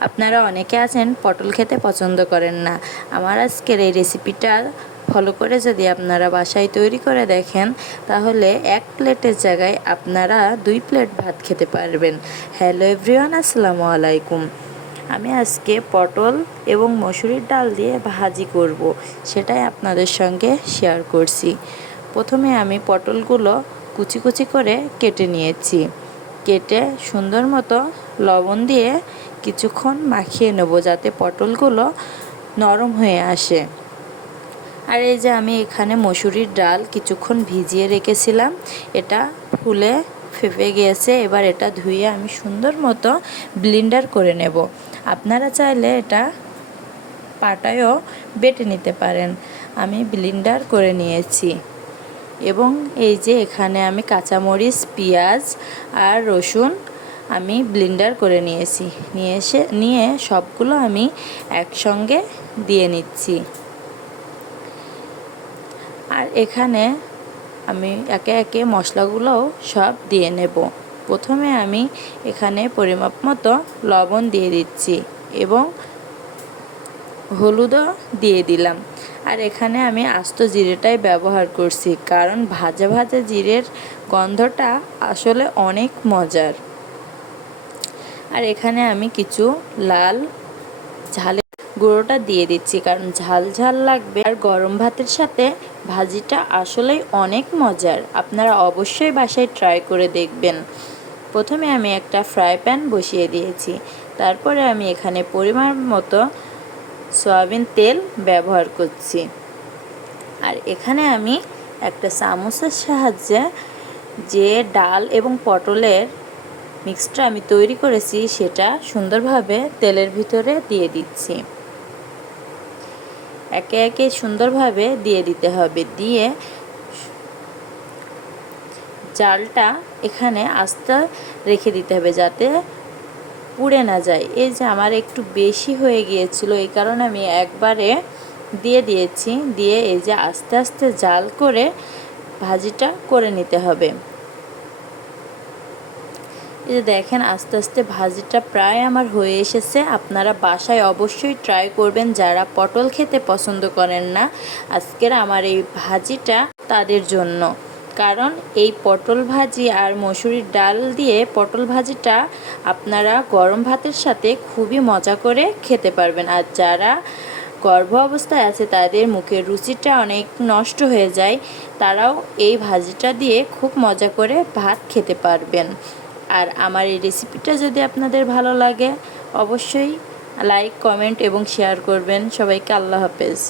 আপনারা অনেকে আছেন, পটল খেতে পছন্দ করেন না। আমার আজকের এই রেসিপিটা ফলো করে যদি আপনারা বাসায় তৈরি করে দেখেন, তাহলে এক প্লেটের জায়গায় আপনারা দুই প্লেট ভাত খেতে পারবেন। হ্যালো এভরিওয়ান আসসালামু আলাইকুম। আমি আজকে পটল এবং মসুরির ডাল দিয়ে ভাজি করব, সেটাই আপনাদের সঙ্গে শেয়ার করছি। প্রথমে আমি পটলগুলো কুচি কুচি করে কেটে নিয়েছি। কেটে সুন্দর মতো লবণ দিয়ে কিছুক্ষণ মাখিয়ে নেব যাতে পটলগুলো নরম হয়ে আসে। আর এই যে আমি এখানে মসুরির ডাল কিছুক্ষণ ভিজিয়ে রেখেছিলাম, এটা ফুলে ফেপে গিয়েছে। এবার এটা ধুয়ে আমি সুন্দর মতো ব্লিন্ডার করে নেব। আপনারা চাইলে এটা পাটায়ও বেটে নিতে পারেন। আমি ব্লিন্ডার করে নিয়েছি। এবং এই যে এখানে আমি কাঁচামরিচ, পেঁয়াজ আর রসুন আমি ব্লিন্ডার করে নিয়েছি। নিয়ে এসে, নিয়ে সবগুলো আমি একসঙ্গে দিয়ে নিচ্ছি। আর এখানে আমি একে একে মশলাগুলোও সব দিয়ে নেব। প্রথমে আমি এখানে পরিমাপ মতো লবণ দিয়ে দিচ্ছি এবং হলুদও দিয়ে দিলাম। আর এখানে আমি আস্ত জিরেটাই ব্যবহার করছি, কারণ ভাজা ভাজা জিরের গন্ধটা আসলে অনেক মজার। আর এখানে আমি কিছু লাল ঝালের গুঁড়োটা দিয়ে দিচ্ছি, কারণ ঝাল ঝাল লাগবে। আর গরম ভাতের সাথে ভাজিটা আসলেই অনেক মজার। আপনারা অবশ্যই বাসায় ট্রাই করে দেখবেন। প্রথমে আমি একটা ফ্রাই প্যান বসিয়ে দিয়েছি। তারপরে আমি এখানে পরিমাণ মতো সয়াবিন তেল ব্যবহার করছি। আর এখানে আমি একটা চামচের সাহায্যে যে ডাল এবং পটলের মিক্সটা আমি তৈরি করেছি, সেটা সুন্দরভাবে তেলের ভিতরে দিয়ে দিচ্ছি। একে একে সুন্দরভাবে দিয়ে দিতে হবে, দিয়ে জালটা এখানে আস্তে রেখে দিতে হবে যাতে পুড়ে না যায়। এই যে আমার একটু বেশি হয়ে গিয়েছিল, এই কারণে আমি একবারে দিয়ে দিয়েছি, দিয়ে এই যে আস্তে আস্তে জাল করে ভাজিটা করে নিতে হবে। এই যে দেখেন, আস্তে আস্তে ভাজিটা প্রায় আমার হয়ে এসেছে। আপনারা বাসায় অবশ্যই ট্রাই করবেন, যারা পটল খেতে পছন্দ করেন না। আজকের আমার এই ভাজিটা তাদের জন্য। কারণ এই পটল ভাজি আর মসুরির ডাল দিয়ে পটল ভাজিটা আপনারা গরম ভাতের সাথে খুবই মজা করে খেতে পারবেন। আর যারা গর্ভ অবস্থায় আছে, তাদের মুখের রুচিটা অনেক নষ্ট হয়ে যায়। তারাও এই ভাজিটা দিয়ে খুব মজা করে ভাত খেতে পারবেন। আর আমার এই রেসিপিটা যদি আপনাদের ভালো লাগে, অবশ্যই লাইক কমেন্ট এবং শেয়ার করবেন। সবাইকে আল্লাহ হাফেজ।